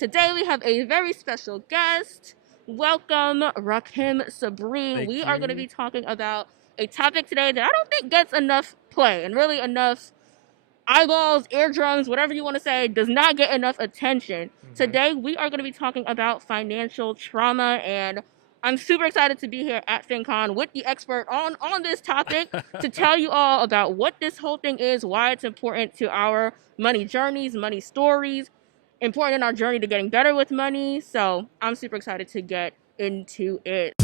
Today we have a very special guest. Welcome, Rakim Sabri. Thank We are going to you. be talking about a topic today that I don't think gets enough play and really enough eyeballs, eardrums, whatever you want to say, does not get enough attention. Today we are going to be talking about financial trauma, and I'm super excited to be here at FinCon with the expert on this topic to tell you all about what this whole thing is, why it's important to our money journeys, money stories, important in our journey to getting better with money. So I'm super excited to get into it.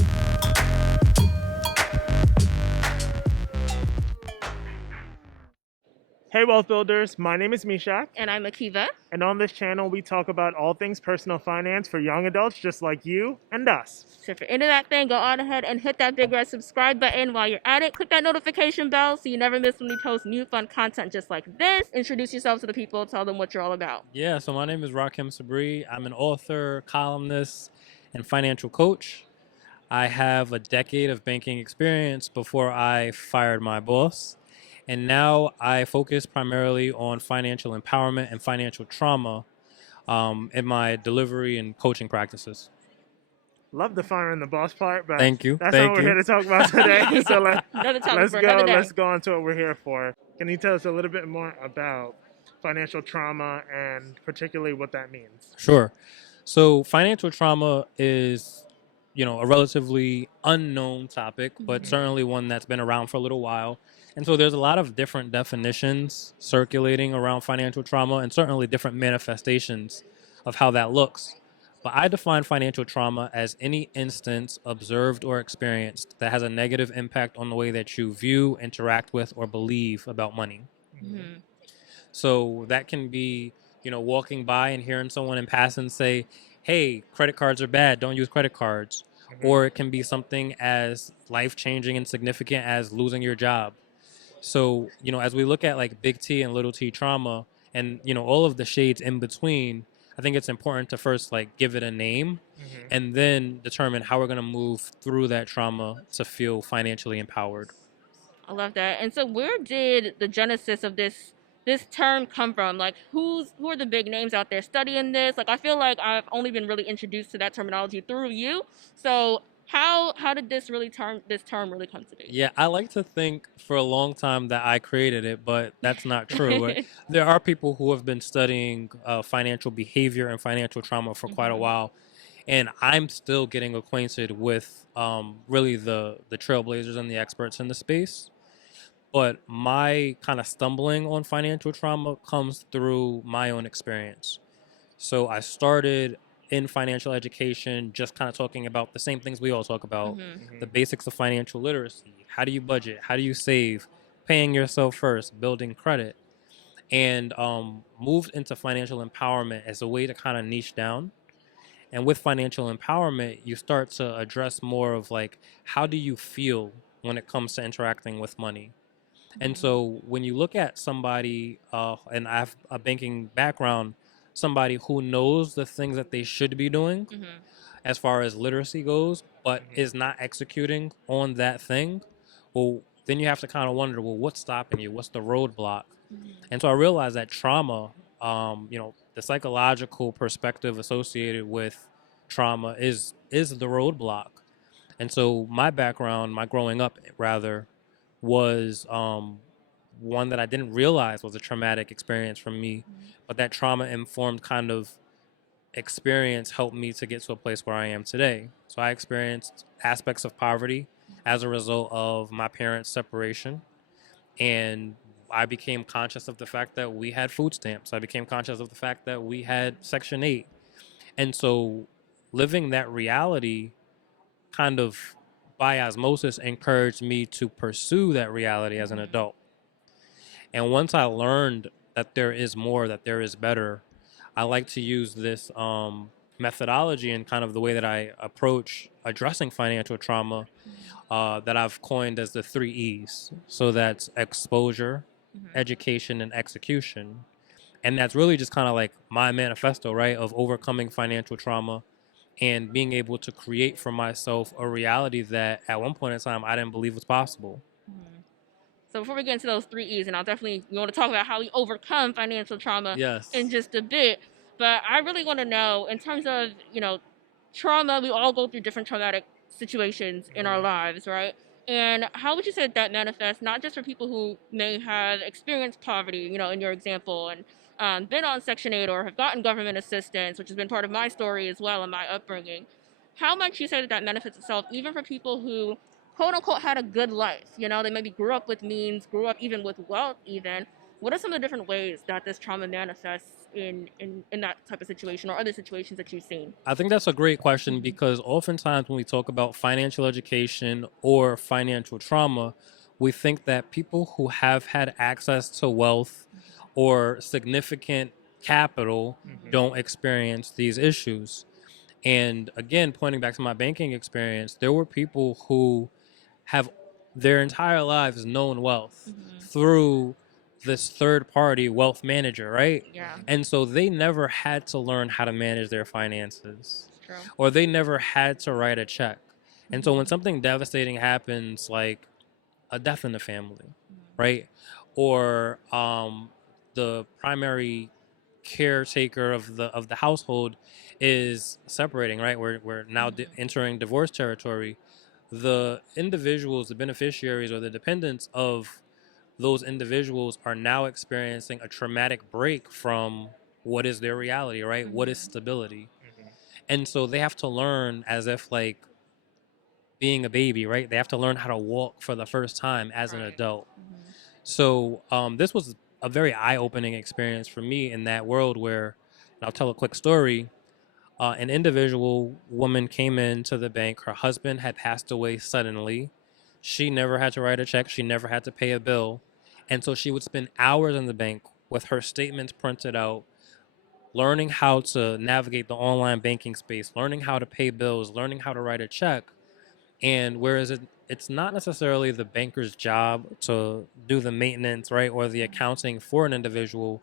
Hey, wealth builders. My name is Mishak, And I'm Akiva. and on this channel, we talk about all things personal finance for young adults just like you and us. So if you're into that thing, go on ahead and hit that big red subscribe button while you're at it. Click that notification bell so you never miss when we post new fun content just like this. Introduce yourself to the people, tell them what you're all about. Yeah, so my name is Rakim Sabri. I'm an author, columnist, and financial coach. I have a decade of banking experience before I fired my boss. And now I focus primarily on financial empowerment and financial trauma in my delivery and coaching practices. Love the fire and the boss part, but Thank you. that's Thank not what we're you. here to talk about today. So Another topic let's for go. another day. Let's go on to what we're here for. Can you tell us a little bit more about financial trauma and particularly what that means? Sure. So financial trauma is, a relatively unknown topic, but certainly one that's been around for a little while. And so there's a lot of different definitions circulating around financial trauma and certainly different manifestations of how that looks. But I define financial trauma as any instance observed or experienced that has a negative impact on the way that you view, interact with, or believe about money. Mhm. So that can be, walking by and hearing someone in passing say, hey, credit cards are bad, don't use credit cards. Or it can be something as life changing and significant as losing your job. So, as we look at like big T and little t trauma and, all of the shades in between, I think it's important to first like give it a name and then determine how we're going to move through that trauma to feel financially empowered. I love that. And so where did the genesis of this term come from? Like who are the big names out there studying this? Like I feel like I've only been really introduced to that terminology through you. So how did this term really come to be? Yeah, I like to think for a long time that I created it, but that's not true. There are people who have been studying financial behavior and financial trauma for quite a while, and I'm still getting acquainted with really the trailblazers and the experts in the space. But my kind of stumbling on financial trauma comes through my own experience. So I started in financial education, just kind of talking about the same things we all talk about, the basics of financial literacy. How do you budget? How do you save? Paying yourself first, building credit, and moved into financial empowerment as a way to kind of niche down. And with financial empowerment, you start to address more of like, how do you feel when it comes to interacting with money? And so when you look at somebody, and I have a banking background, somebody who knows the things that they should be doing as far as literacy goes, but is not executing on that thing, well, then you have to kind of wonder, well, what's stopping you? What's the roadblock? And so I realized that trauma, the psychological perspective associated with trauma is the roadblock. And so my background, my growing up rather, was one that I didn't realize was a traumatic experience for me, but that trauma informed kind of experience helped me to get to a place where I am today. So I experienced aspects of poverty as a result of my parents' separation, and I became conscious of the fact that we had food stamps. I became conscious of the fact that we had Section 8. And so living that reality kind of by osmosis encouraged me to pursue that reality as an adult. And once I learned that there is more, that there is better, I like to use this methodology and kind of the way that I approach addressing financial trauma that I've coined as the 3 E's. So that's exposure, education, and execution. And that's really just kind of like my manifesto, right, of overcoming financial trauma and being able to create for myself a reality that at one point in time I didn't believe was possible. So before we get into those 3 E's, and we want to talk about how we overcome financial trauma Yes. in just a bit. But I really want to know, in terms of, trauma, we all go through different traumatic situations in our Mhm. lives, right? And how would you say that that manifests, not just for people who may have experienced poverty, in your example, and been on Section 8 or have gotten government assistance, which has been part of my story as well and my upbringing? How much you say that that manifests itself, even for people who, quote unquote, had a good life? They maybe grew up with means, grew up even with wealth, even. What are some of the different ways that this trauma manifests in that type of situation or other situations that you've seen? I think that's a great question Mm-hmm. because oftentimes when we talk about financial education or financial trauma, we think that people who have had access to wealth or significant capital Mhm. don't experience these issues. And again, pointing back to my banking experience, there were people who have their entire lives known wealth Mm-hmm. through this third party wealth manager, right? Yeah, And so they never had to learn how to manage their finances it's true. or they never had to write a check. And so when Mm-hmm. something devastating happens, like a death in the family, right? Or the primary caretaker of the household is separating, right? We're now entering divorce territory. The individuals, the beneficiaries, or the dependents of those individuals are now experiencing a traumatic break from what is their reality, right? What is Mm-hmm. stability? Mhm. And so they have to learn as if like being a baby, right? They have to learn how to walk for the first time as an Right. adult. Mm-hmm. So this was a very eye-opening experience for me in that world where, and I'll tell a quick story. An individual woman came into the bank. Her husband had passed away suddenly. She never had to write a check. She never had to pay a bill. And so she would spend hours in the bank with her statements printed out, learning how to navigate the online banking space, learning how to pay bills, learning how to write a check. And whereas it's not necessarily the banker's job to do the maintenance, right, or the accounting for an individual,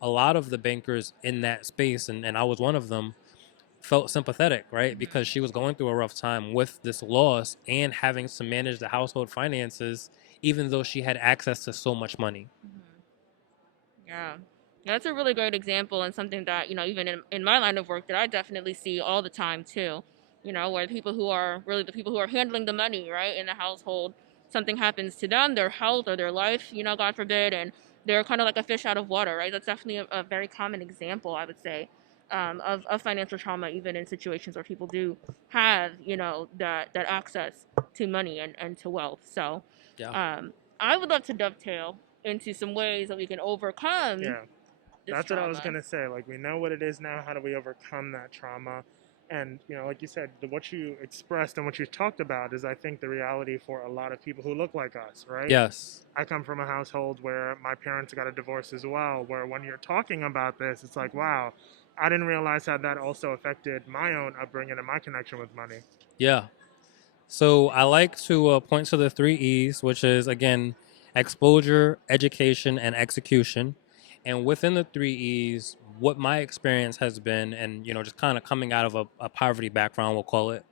a lot of the bankers in that space, and I was one of them, felt sympathetic, right? Because she was going through a rough time with this loss and having to manage the household finances, even though she had access to so much money. Mm-hmm. Yeah. That's a really great example and something that, even in my line of work that I definitely see all the time too. Where people who are really the people who are handling the money, right, in the household, something happens to them, their health or their life, God forbid, and they're kind of like a fish out of water, right? That's definitely a very common example, I would say, of financial trauma, even in situations where people do have, that access to money and to wealth. So, Yeah. um, I would love to dovetail into some ways that we can overcome Yeah. this That's what I was trauma. gonna say. Like, we know what it is now. How do we overcome that trauma? And like you said, what you expressed and what you talked about is, I think, the reality for a lot of people who look like us, right? Yes. I come from a household where my parents got a divorce as well. Where when you're talking about this, it's like, wow, I didn't realize how that also affected my own upbringing and my connection with money. Yeah. So I like to point to the three E's, which is again exposure, education, and execution. And within the three E's, what my experience has been, and just kind of coming out of a poverty background, we'll call it.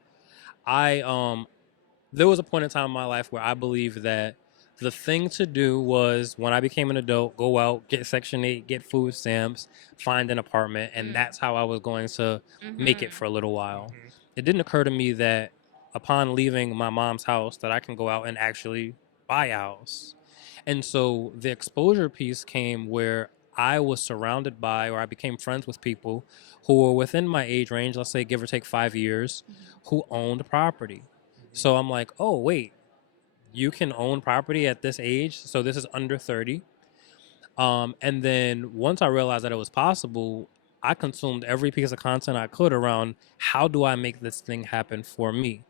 I There was a point in time in my life where I believed that the thing to do was when I became an adult, go out, get Section 8, get food stamps, find an apartment, and Mm. that's how I was going to make it Mhm. for a little while. Hmm. It didn't occur to me that upon leaving my mom's house that I can go out and actually buy a house. And so the exposure piece came where I was surrounded by, or I became friends with people who were within my age range, let's say give or take 5 years, who owned property. So I'm like, oh, wait, you can own property at this age. So this is under 30. And then once I realized that it was possible, I consumed every piece of content I could around how do I make this thing happen for me.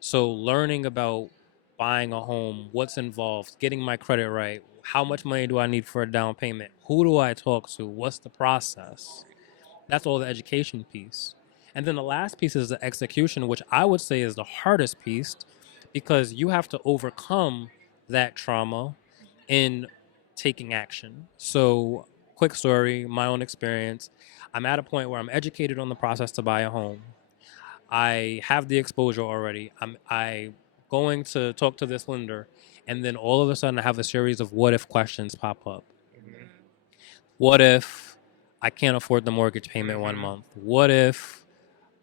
So learning about buying a home, what's involved, getting my credit right, how much money do I need for a down payment, who do I talk to, what's the process. That's all the education piece. And then the last piece is the execution, which I would say is the hardest piece because you have to overcome that trauma in taking action. So, quick story, my own experience. I'm at a point where I'm educated on the process to buy a home. I have the exposure already. I going to talk to this lender, and then all of a sudden I have a series of what if questions pop up. Hmm. What if I can't afford the mortgage payment one Mhm. month? What if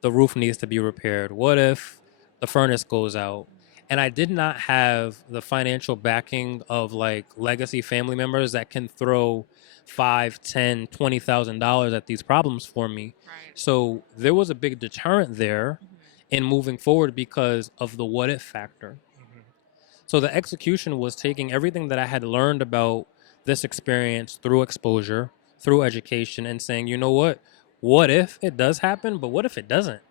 the roof needs to be repaired? What if the furnace goes out? And I did not have the financial backing of like legacy family members that can throw five, ten, $20,000 at these problems for me. Right. So there was a big deterrent there in moving forward because of the what if factor. Mhm. So the execution was taking everything that I had learned about this experience through exposure, through education, and saying, you know what? What if it does happen, but what if it doesn't?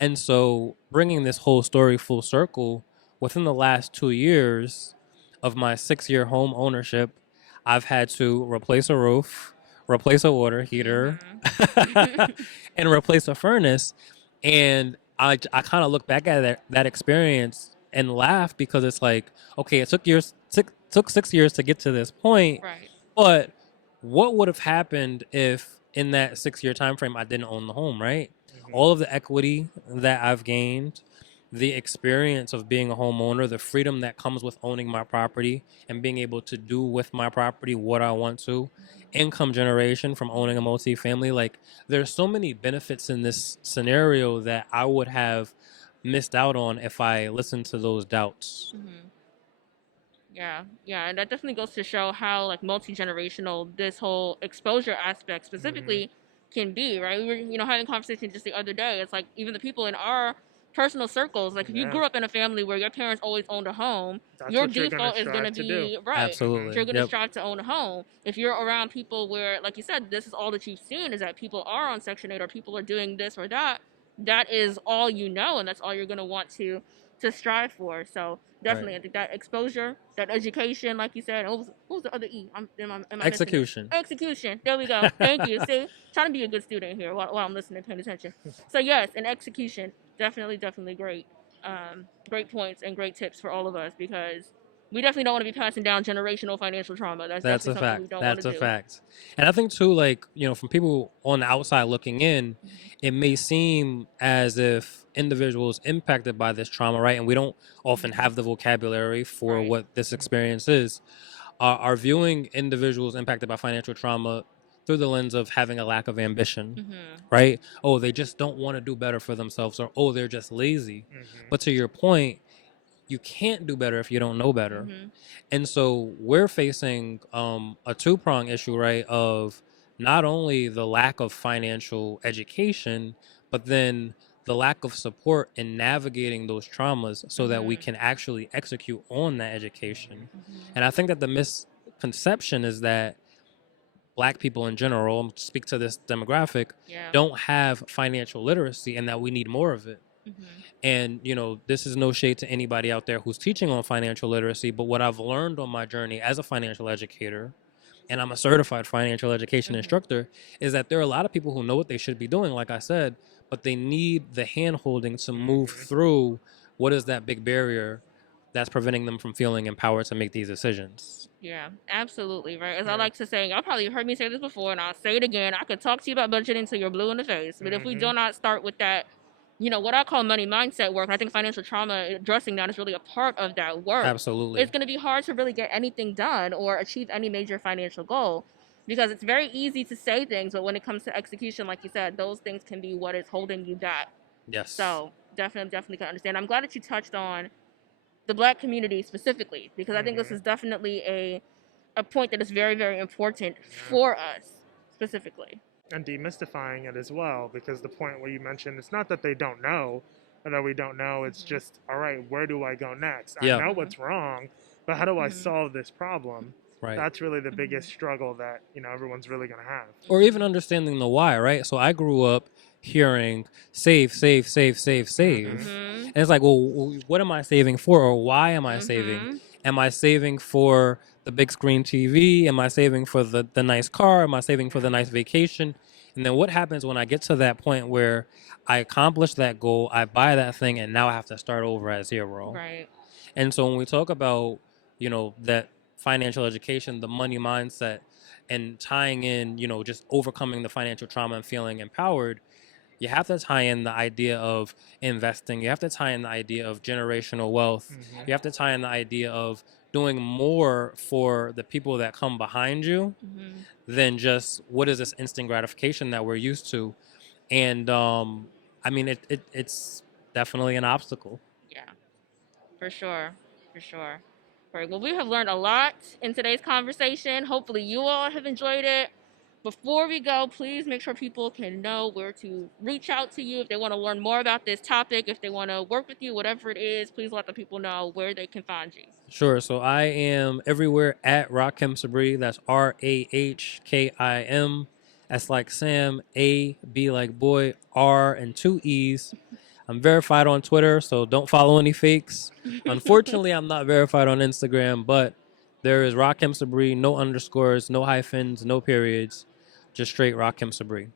And so bringing this whole story full circle, within the last 2 years of my 6 year home ownership, I've had to replace a roof, replace a water heater, Mhm. and replace a furnace. And I kind of look back at that experience and laugh because it's like, okay, it took 6 years to get to this point, Right. but what would have happened if in that 6 year time frame I didn't own the home, right? Mhm. All of the equity that I've gained, the experience of being a homeowner, the freedom that comes with owning my property and being able to do with my property what I want to, income generation from owning a multifamily. Like, there's so many benefits in this scenario that I would have missed out on if I listened to those doubts. Mhm. Yeah, yeah, and that definitely goes to show how like multi-generational this whole exposure aspect Mhm. specifically can be, right? We were, having a conversation just the other day. It's like even the people in our personal circles, like if you Yeah, grew up in a family where your parents always owned a home, that's your what you're gonna default is going to strive to do. be right. Mhm. You're Absolutely. going to Yep. strive to own a home. If you're around people where, like you said, this is all that you've seen is that people are on Section 8 or people are doing this or that, that is all you know, and that's all you're going to want to strive for. So Right. definitely, I think that exposure, that education, like you said, what was the other E? Am I missing it? Execution. Execution. There we go. Thank you. See, trying to be a good student here while I'm listening, paying attention. So yes, and execution, definitely great, great points and great tips for all of us because we definitely don't want to be passing down generational financial trauma. That's That's definitely a something we fact. don't want to That's a do. fact. And I think too, like, from people on the outside looking in, it may seem as if individuals impacted by this trauma, right? And we don't often have the vocabulary for Right. what this experience is, are viewing individuals impacted by financial trauma through the lens of having a lack of ambition, Mm-hmm. right? Oh, they just don't want to do better for themselves, or oh, they're just lazy. Mhm. But to your point, you can't do better if you don't know better. Mm-hmm. And so we're facing a two-prong issue, right? Of not only the lack of financial education, but then the lack of support in navigating those traumas so that we Mm-hmm. can actually execute on that education. Mm-hmm. And I think that the misconception is that Black people in general, speak to this demographic, Yeah. don't have financial literacy and that we need more of it. Mm-hmm. And, this is no shade to anybody out there who's teaching on financial literacy, but what I've learned on my journey as a financial educator, and I'm a certified financial education Mm-hmm. instructor, is that there are a lot of people who know what they should be doing, like I said, but they need the hand holding to move Mhm. through what is that big barrier that's preventing them from feeling empowered to make these decisions. Yeah, absolutely, right. As I Yeah. like to say, y'all probably heard me say this before, and I'll say it again. I could talk to you about budgeting until you're blue in the face, but if we do Mhm. not start with that, what I call money mindset work, and I think financial trauma addressing that is really a part of that work. Absolutely. It's going to be hard to really get anything done or achieve any major financial goal because it's very easy to say things, but when it comes to execution, like you said, those things can be what is holding you back. Yes. So definitely can understand. I'm glad that you touched on the Black community specifically because I think this Mhm. is definitely a point that is very important Yeah. for us specifically. And demystifying it as well, because the point where you mentioned it's not that they don't know or that we don't know, it's Mhm. just, all right, where do I go next? I Yeah. know Mhm. what's wrong, but how do I Mhm. solve this problem? Right. That's really the biggest Mhm. struggle that everyone's really going to have. Or even Mhm. understanding the why, right? So I grew up hearing save, save, save, save, Mhm. save. Mhm. And it's like, well, what am I saving for? Or why am I saving? Mhm. Am I saving for the big screen TV? Am I saving for the nice car? Am I saving for the nice vacation? And then what happens when I get to that point where I accomplish that goal, I buy that thing, and now I have to start over at zero? Right. And so when we talk about, that financial education, the money mindset, and tying in, just overcoming the financial trauma and feeling empowered, You have to tie in the idea of investing. You have to tie in the idea of generational wealth. Mhm. You have to tie in the idea of doing more for the people that come behind you than just what is this instant gratification that we're used to. And I mean, it's definitely an obstacle. Yeah, for sure. For sure. Right. Well, we have learned a lot in today's conversation. Hopefully, you all have enjoyed it. Before we go, please make sure people can know where to reach out to you if they want to learn more about this topic, if they want to work with you, whatever it is. Please let the people know where they can find you. Sure. So I am everywhere at Rakim Sabri. That's RAHKIM. S like Sam, A, B like boy, R, and 2 E's. I'm verified on Twitter, so don't follow any fakes. Unfortunately, I'm not verified on Instagram, but there is Rakim Sabri, no underscores, no hyphens, no periods, just straight Rakim Sabri.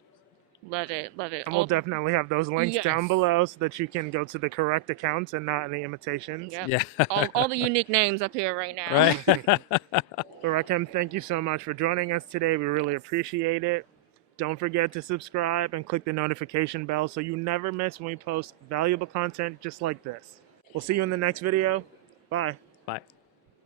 Love it. Love it. And we'll definitely have those links down Yes. below so that you can go to the correct accounts and not any imitations. Yep. Yeah. all the unique names up here right now. Right. But Rakim, thank you so much for joining us today. We really appreciate it. Don't forget to subscribe and click the notification bell so you never miss when we post valuable content just like this. We'll see you in the next video. Bye. Bye.